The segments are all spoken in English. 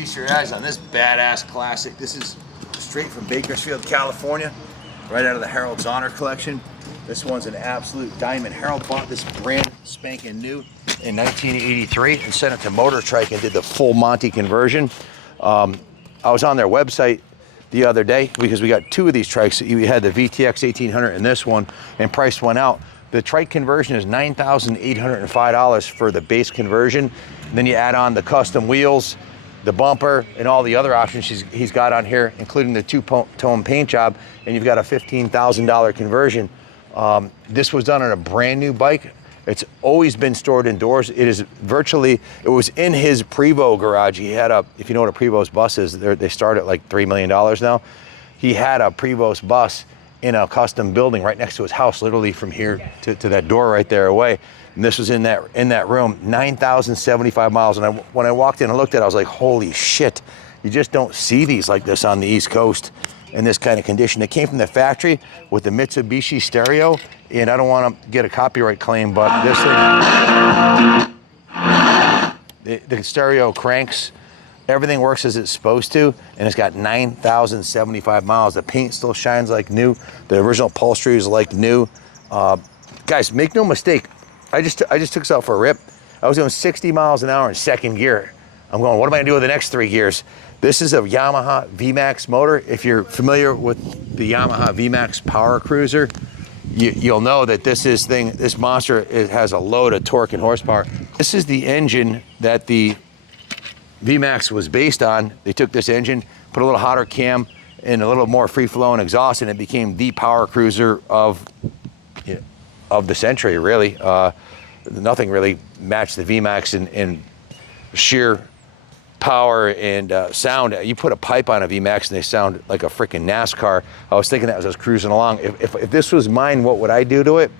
feast your eyes on this badass classic. This is straight from Bakersfield, California, right out of the Harold's Honor collection. This one's an absolute diamond. Harold bought this brand spanking new in 1983 and sent it to Motor Trike and did the full Monty conversion. I was on their website the other day because we got two of these trikes. We had the VTX 1800 and this one, and price went out. The trike conversion is $9,805 for the base conversion. And then you add on the custom wheels, the bumper, and all the other options he's got on here, including the two-tone paint job, and you've got a $15,000 conversion. This was done on a brand new bike. It's always been stored indoors. It was in his Prevost garage. He had if you know what a Prevost bus is, they start at like $3 million now. He had a Prevost bus in a custom building right next to his house, literally from here to that door right there away. And this was in that room, 9,075 miles. And when I walked in and looked at it, I was like, holy shit, you just don't see these like this on the East Coast in this kind of condition. They came from the factory with the Mitsubishi stereo, and I don't want to get a copyright claim, but this thing, the stereo cranks, everything works as it's supposed to, and it's got 9,075 miles. The paint still shines like new. The original upholstery is like new. Guys, make no mistake. I just took this out for a rip. I was doing 60 miles an hour in second gear. I'm going, what am I gonna do with the next 3 gears? This is a Yamaha VMAX motor. If you're familiar with the Yamaha VMAX Power Cruiser, you'll know that this monster, it has a load of torque and horsepower. This is the engine that the VMAX was based on. They took this engine, put a little hotter cam and a little more free-flowing exhaust, and it became the power cruiser of the century, really. Nothing really matched the VMAX in sheer power and sound. You put a pipe on a VMAX and they sound like a freaking NASCAR. I was thinking that as I was cruising along. If this was mine, what would I do to it?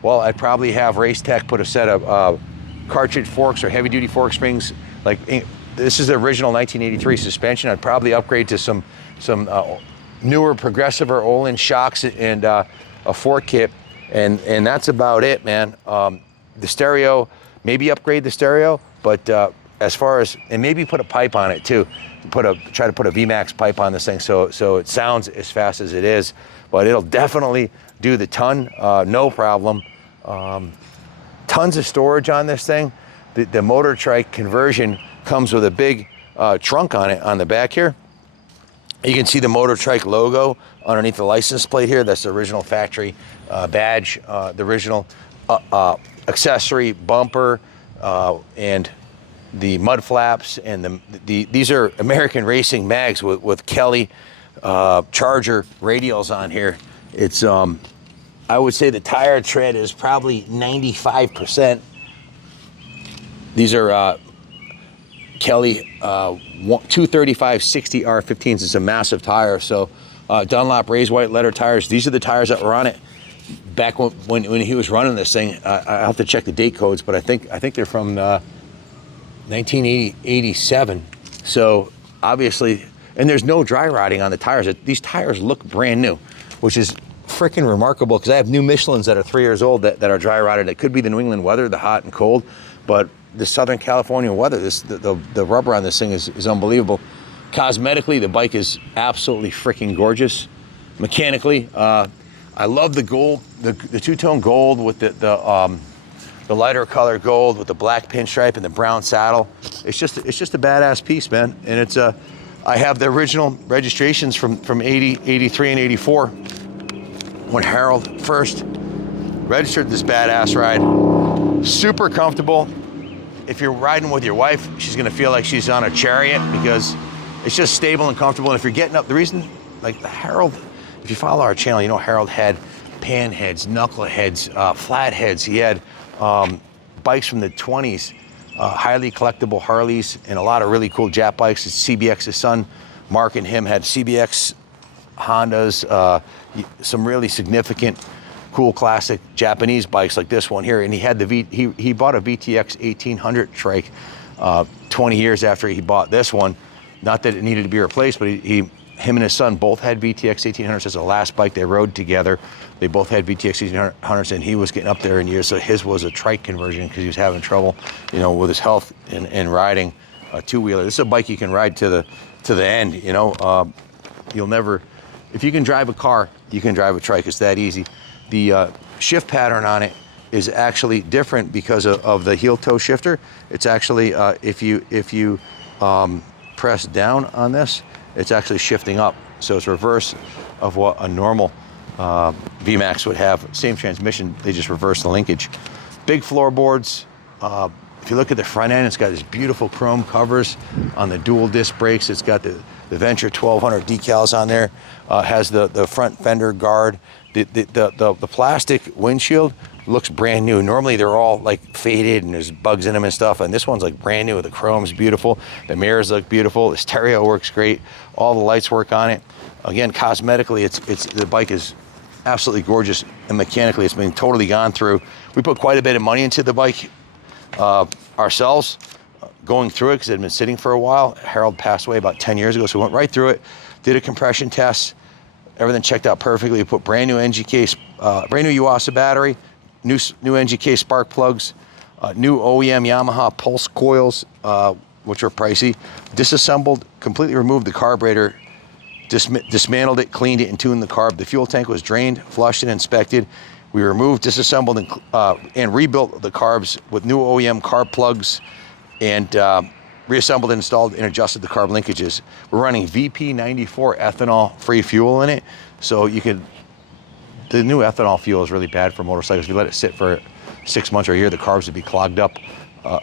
Well, I'd probably have Race Tech put a set of cartridge forks or heavy-duty fork springs. Like, this is the original 1983 suspension. I'd probably upgrade to some newer Progressive or Olin shocks and a fork kit, and that's about it, man. The stereo, maybe upgrade the stereo, but as far as, and maybe put a pipe on it too. Try to put a VMAX pipe on this thing so it sounds as fast as it is, but it'll definitely do the ton, no problem. Tons of storage on this thing. The Motor Trike conversion comes with a big trunk on it on the back here. You can see the Motor Trike logo underneath the license plate here. That's the original factory badge, the original accessory bumper, and the mud flaps, and these are American Racing mags with Kelly Charger radials on here. It's I would say the tire tread is probably 95%. These are Kelly 235/60 R15s. It's a massive tire. So Dunlop raised white letter tires. These are the tires that were on it back when he was running this thing. I have to check the date codes, but I think they're from 1987. So obviously, and there's no dry rotting on the tires. These tires look brand new, which is freaking remarkable, because I have new Michelins that are 3 years old that are dry rotted. It could be the New England weather, the hot and cold, but the Southern California weather, the rubber on this thing is unbelievable. Cosmetically, the bike is absolutely freaking gorgeous. Mechanically, I love the gold, the two-tone gold with the lighter color gold with the black pinstripe and the brown saddle. It's just a badass piece, man. And it's I have the original registrations from 80, 83, and 84 when Harold first registered this badass ride. Super comfortable. If you're riding with your wife, she's gonna feel like she's on a chariot, because it's just stable and comfortable. And if you're getting up, the reason, like Harold, if you follow our channel, you know Harold had pan heads, knuckle heads, flat heads. He had bikes from the 20s, highly collectible Harleys, and a lot of really cool Jap bikes. It's CBX, his son, Mark, and him had CBX Hondas, some really significant, cool classic Japanese bikes like this one here. And he had he bought a VTX 1800 trike 20 years after he bought this one. Not that it needed to be replaced, but him and his son both had VTX 1800s as the last bike they rode together. They both had VTX 1800s, and he was getting up there in years, so his was a trike conversion because he was having trouble, with his health and riding. two-wheeler. This is a bike you can ride to the end, you know. You'll never, if you can drive a car, you can drive a Trike. It's that easy. The shift pattern on it is actually different because of the heel toe shifter. It's actually, if you press down on this, it's actually shifting up. So it's reverse of what a normal VMAX would have. Same transmission, they just reverse the linkage. Big floorboards. If you look at the front end, it's got these beautiful chrome covers on the dual disc brakes. It's got the Venture 1200 decals on there. Has the front fender guard. The plastic windshield looks brand new. Normally they're all like faded and there's bugs in them and stuff, and this one's like brand new. The chrome's beautiful. The mirrors look beautiful. The stereo works great. All the lights work on it. Again, cosmetically, the bike is absolutely gorgeous, and mechanically it's been totally gone through. We put quite a bit of money into the bike ourselves, going through it because it had been sitting for a while. Harold passed away about 10 years ago, so we went right through it, did a compression test, everything checked out perfectly. We put brand new NGK, brand new Yuasa battery, new NGK spark plugs, new OEM Yamaha pulse coils, which are pricey, disassembled, completely removed the carburetor, dismantled it, cleaned it, and tuned the carb. The fuel tank was drained, flushed, and inspected. We removed, disassembled, and rebuilt the carbs with new OEM carb plugs, and reassembled, installed, and adjusted the carb linkages. We're running VP94 ethanol-free fuel in it, so you could. The new ethanol fuel is really bad for motorcycles. If you let it sit for 6 months or a year, the carbs would be clogged up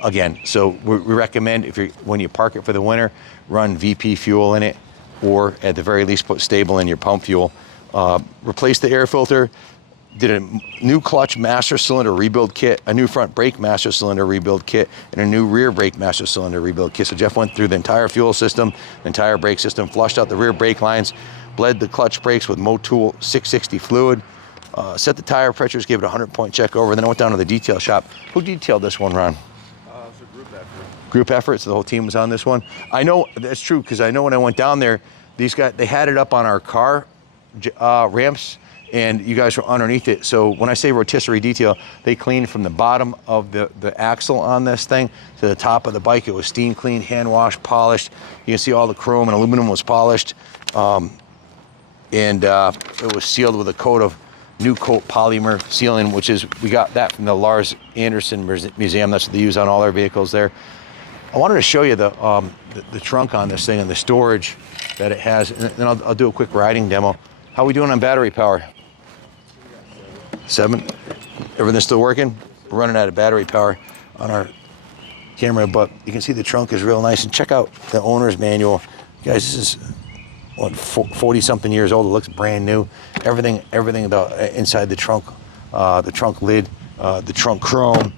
again. So we recommend when you park it for the winter, run VP fuel in it, or at the very least put stable in your pump fuel. Replace the air filter. Did a new clutch master cylinder rebuild kit, a new front brake master cylinder rebuild kit, and a new rear brake master cylinder rebuild kit. So Jeff went through the entire fuel system, the entire brake system, flushed out the rear brake lines, bled the clutch brakes with Motul 660 fluid, set the tire pressures, gave it a 100-point check over, and then I went down to the detail shop. Who detailed this one, Ron? It's a group effort. Group effort, so the whole team was on this one. I know that's true, because I know when I went down there, these guys, they had it up on our car ramps, and you guys were underneath it. So when I say rotisserie detail, they cleaned from the bottom of the axle on this thing to the top of the bike. It was steam cleaned, hand washed, polished. You can see all the chrome and aluminum was polished. And it was sealed with a coat of new coat polymer sealing, which is, we got that from the Lars Anderson Museum. That's what they use on all their vehicles there. I wanted to show you the trunk on this thing and the storage that it has, and then I'll do a quick riding demo. How are we doing on battery power? 7? Everything's still working? We're running out of battery power on our camera, but you can see the trunk is real nice. And check out the owner's manual. Guys, this is, what, 40-something years old. It looks brand new. Everything inside the trunk lid, the trunk chrome.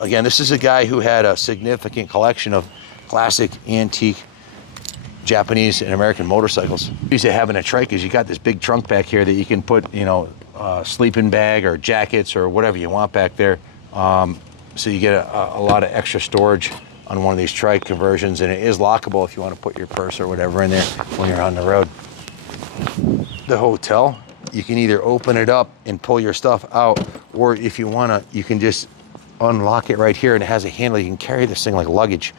Again, this is a guy who had a significant collection of classic, antique, Japanese and American motorcycles. The beauty of having a Trike is you got this big trunk back here that you can put, sleeping bag or jackets or whatever you want back there. So you get a lot of extra storage on one of these Trike conversions, and it is lockable if you want to put your purse or whatever in there when you're on the road. The hotel, you can either open it up and pull your stuff out, or if you want to, you can just unlock it right here, and it has a handle. You can carry this thing like luggage.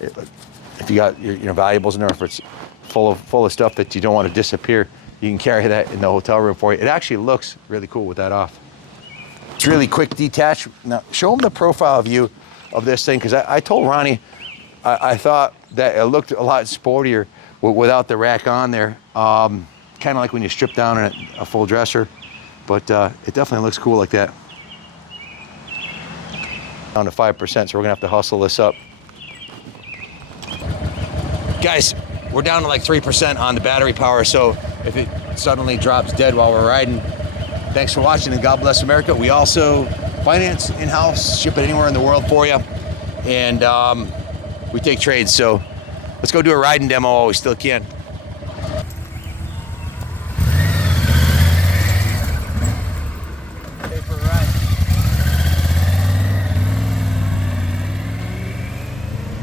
If you got your valuables in there, if it's full of stuff that you don't want to disappear, you can carry that in the hotel room for you. It actually looks really cool with that off. It's really quick detach. Now, show them the profile view of this thing, because I told Ronnie I thought that it looked a lot sportier without the rack on there. Kind of like when you strip down a full dresser, but it definitely looks cool like that. Down to 5%, so we're gonna have to hustle this up. Guys, we're down to like 3% on the battery power, so if it suddenly drops dead while we're riding, thanks for watching, and God bless America. We also finance in-house, ship it anywhere in the world for you, and we take trades, so let's go do a riding demo while we still can.